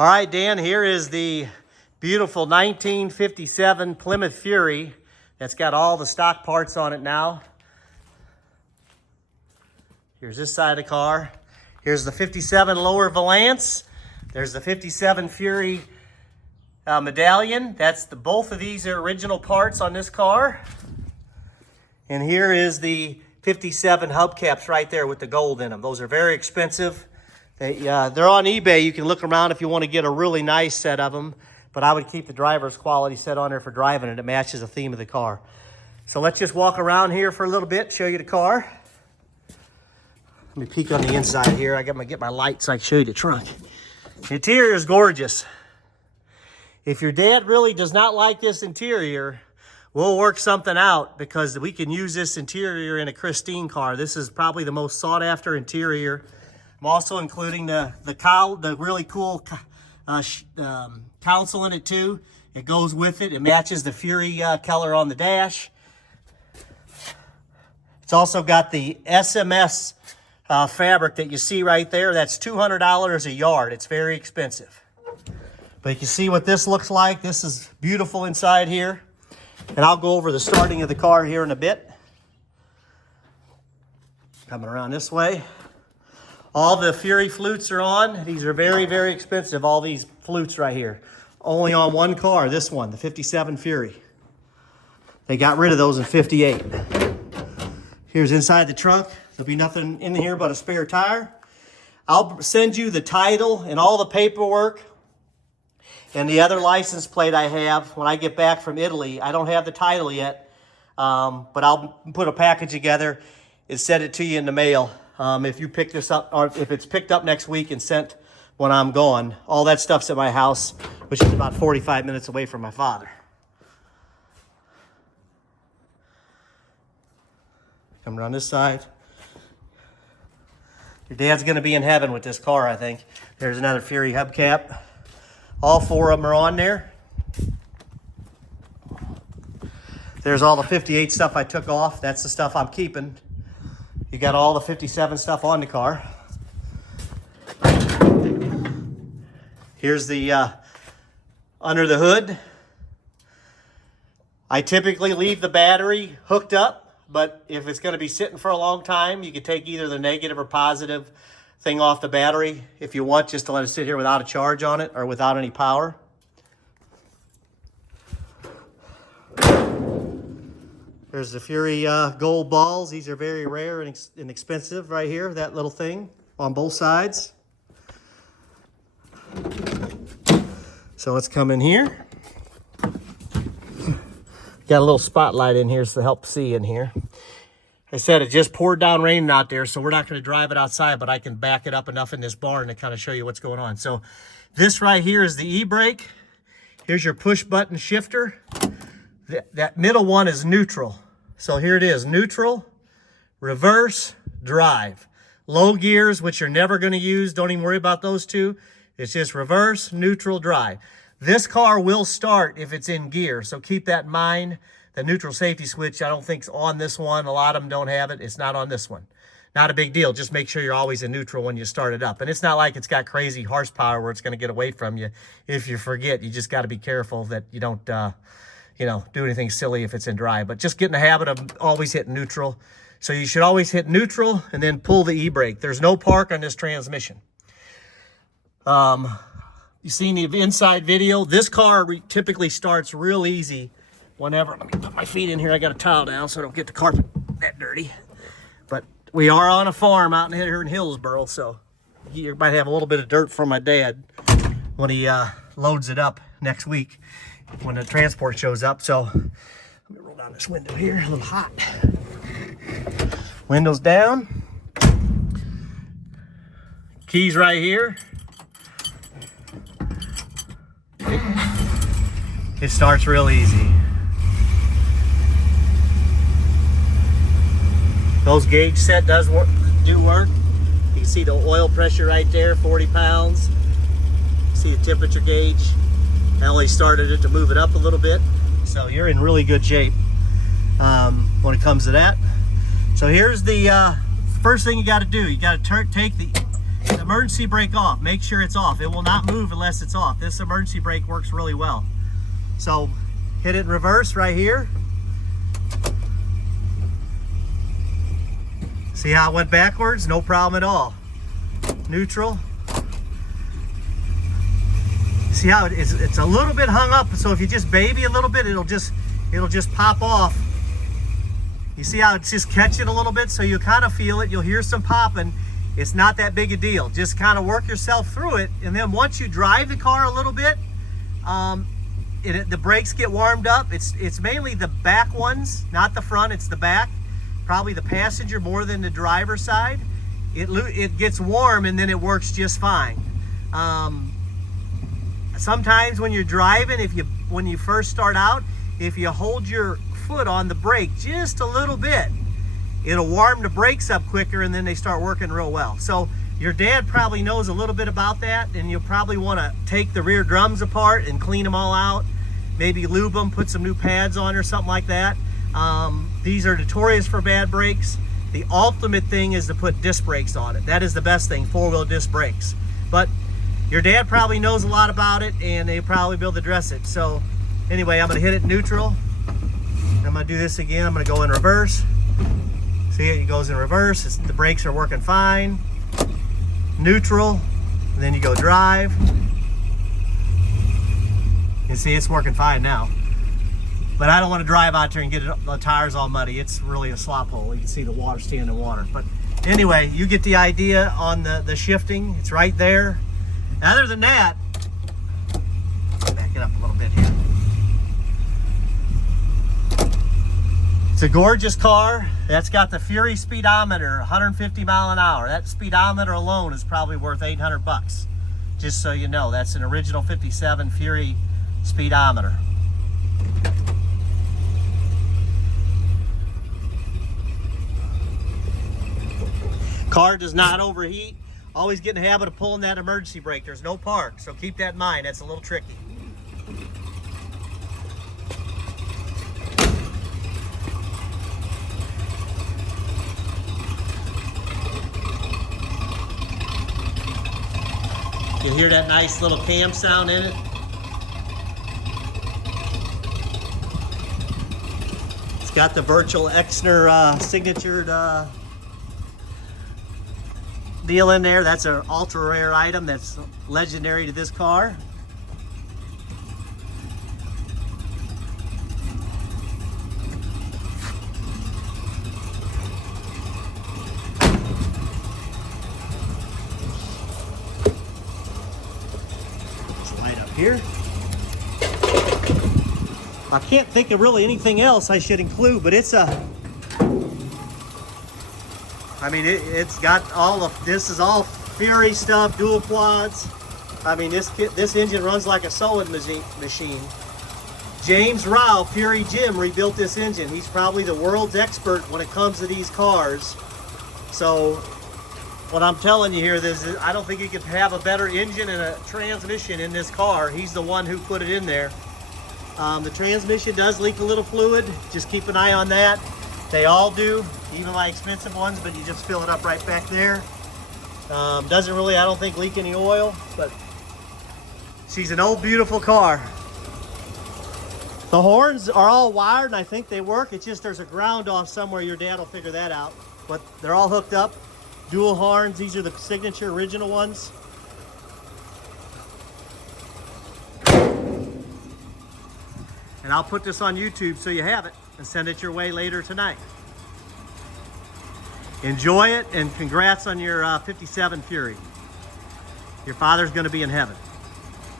All right, Dan, here is the beautiful 1957 Plymouth Fury that's got all the stock parts on it now. Here's this side of the car. Here's the 57 lower valance. There's the 57 Fury medallion. Both of these are original parts on this car. And here is the 57 hubcaps right there with the gold in them. Those are very expensive. They're on eBay. You can look around if you want to get a really nice set of them, but I would keep the driver's quality set on there for driving it. It matches the theme of the car. So let's just walk around here for a little bit, show you the car. Let me peek on the inside here. I got to get my light so I can show you the trunk. The interior is gorgeous. If your dad really does not like this interior, we'll work something out because we can use this interior in a Christine car. This is probably the most sought after interior. I'm also including the really cool console in it too. It goes with it. It matches the Fury color on the dash. It's also got the SMS fabric that you see right there. That's $200 a yard. It's very expensive. But you can see what this looks like. This is beautiful inside here. And I'll go over the starting of the car here in a bit. Coming around this way. All the Fury flutes are on. These are very, very expensive, all these flutes right here. Only on one car, this one, the 57 Fury. They got rid of those in 58. Here's inside the trunk. There'll be nothing in here but a spare tire. I'll send you the title and all the paperwork and the other license plate I have when I get back from Italy. I don't have the title yet, but I'll put a package together and send it to you in the mail. If you pick this up, or if it's picked up next week and sent when I'm gone. All that stuff's at my house, which is about 45 minutes away from my father. Come around this side. Your dad's gonna be in heaven with this car, I think. There's another Fury hubcap. All four of them are on there. There's all the 58 stuff I took off. That's the stuff I'm keeping. You got all the 57 stuff on the car. Here's the under the hood. I typically leave the battery hooked up, but if it's going to be sitting for a long time, you can take either the negative or positive thing off the battery if you want, just to let it sit here without a charge on it or without any power. There's the Fury gold balls. These are very rare and expensive right here, that little thing on both sides. So let's come in here. Got a little spotlight in here to help see in here. I said it just poured down rain out there, so we're not going to drive it outside, but I can back it up enough in this barn to kind of show you what's going on. So this right here is the e-brake. Here's your push button shifter. That middle one is neutral. So here it is, neutral, reverse, drive. Low gears, which you're never going to use, don't even worry about those two. It's just reverse, neutral, drive. This car will start if it's in gear, so keep that in mind. The neutral safety switch, I don't think is on this one. A lot of them don't have it. It's not on this one. Not a big deal. Just make sure you're always in neutral when you start it up. And it's not like it's got crazy horsepower where it's going to get away from you. If you forget, you just got to be careful that you don't do anything silly if it's in drive. But just get in the habit of always hitting neutral. So you should always hit neutral and then pull the e-brake. There's no park on this transmission. You seen the inside video. This car typically starts real easy whenever. Let me put my feet in here. I got a towel down so I don't get the carpet that dirty. But we are on a farm out here in Hillsboro, so you might have a little bit of dirt from my dad when he loads it up next week when the transport shows up. So let me roll down this window here. A little hot. Windows down. Keys right here. It starts real easy. Those gauge set do work. You can see the oil pressure right there, 40 pounds. See the temperature gauge. I only started it to move it up a little bit. So you're in really good shape when it comes to that. So here's the first thing you got to do. You got to take the the emergency brake off. Make sure it's off. It will not move unless it's off. This emergency brake works really well. So hit it in reverse right here. See how it went backwards? No problem at all. Neutral. See how it's a little bit hung up, so if you just baby a little bit, it'll just pop off. You see how it's just catching a little bit, so you'll kind of feel it. You'll hear some popping. It's not that big a deal. Just kind of work yourself through it, and then once you drive the car a little bit, the brakes get warmed up. It's mainly the back ones, not the front. It's the back. Probably the passenger more than the driver's side. It gets warm and then it works just fine. Sometimes when you're driving, when you first start out, if you hold your foot on the brake just a little bit, it'll warm the brakes up quicker and then they start working real well. So your dad probably knows a little bit about that, and you'll probably want to take the rear drums apart and clean them all out. Maybe lube them, put some new pads on or something like that. These are notorious for bad brakes. The ultimate thing is to put disc brakes on it. That is the best thing, four-wheel disc brakes. But your dad probably knows a lot about it, and they'll probably be able to address it. So anyway, I'm gonna hit it neutral. I'm gonna do this again. I'm gonna go in reverse. See, it goes in reverse. The brakes are working fine. Neutral, and then you go drive. You see, it's working fine now. But I don't want to drive out there and get the tires all muddy. It's really a slop hole. You can see the water standing in water. But anyway, you get the idea on the shifting. It's right there. Other than that, back it up a little bit here. It's a gorgeous car. That's got the Fury speedometer, 150 mile an hour. That speedometer alone is probably worth 800 bucks. Just so you know, that's an original 57 Fury speedometer. Car does not overheat. Always get in the habit of pulling that emergency brake. There's no park, so keep that in mind. That's a little tricky. You hear that nice little cam sound in it? It's got the virtual Exner signatured deal in there. That's an ultra rare item that's legendary to this car. It's light up here. I can't think of really anything else I should include, but it's it's got all of this. Is all Fury stuff, dual quads. I mean, this engine runs like a sewing machine. James Rao, Fury Jim, rebuilt this engine. He's probably the world's expert when it comes to these cars. So what I'm telling you here is I don't think you could have a better engine and a transmission in this car. He's the one who put it in there. The transmission does leak a little fluid. Just keep an eye on that. They all do, even my expensive ones, but you just fill it up right back there. Doesn't really, I don't think, leak any oil, but she's an old, beautiful car. The horns are all wired, and I think they work. It's just there's a ground off somewhere. Your dad will figure that out. But they're all hooked up. Dual horns. These are the signature original ones. And I'll put this on YouTube so you have it and send it your way later tonight. Enjoy it, and congrats on your 57 Fury. Your father's going to be in heaven.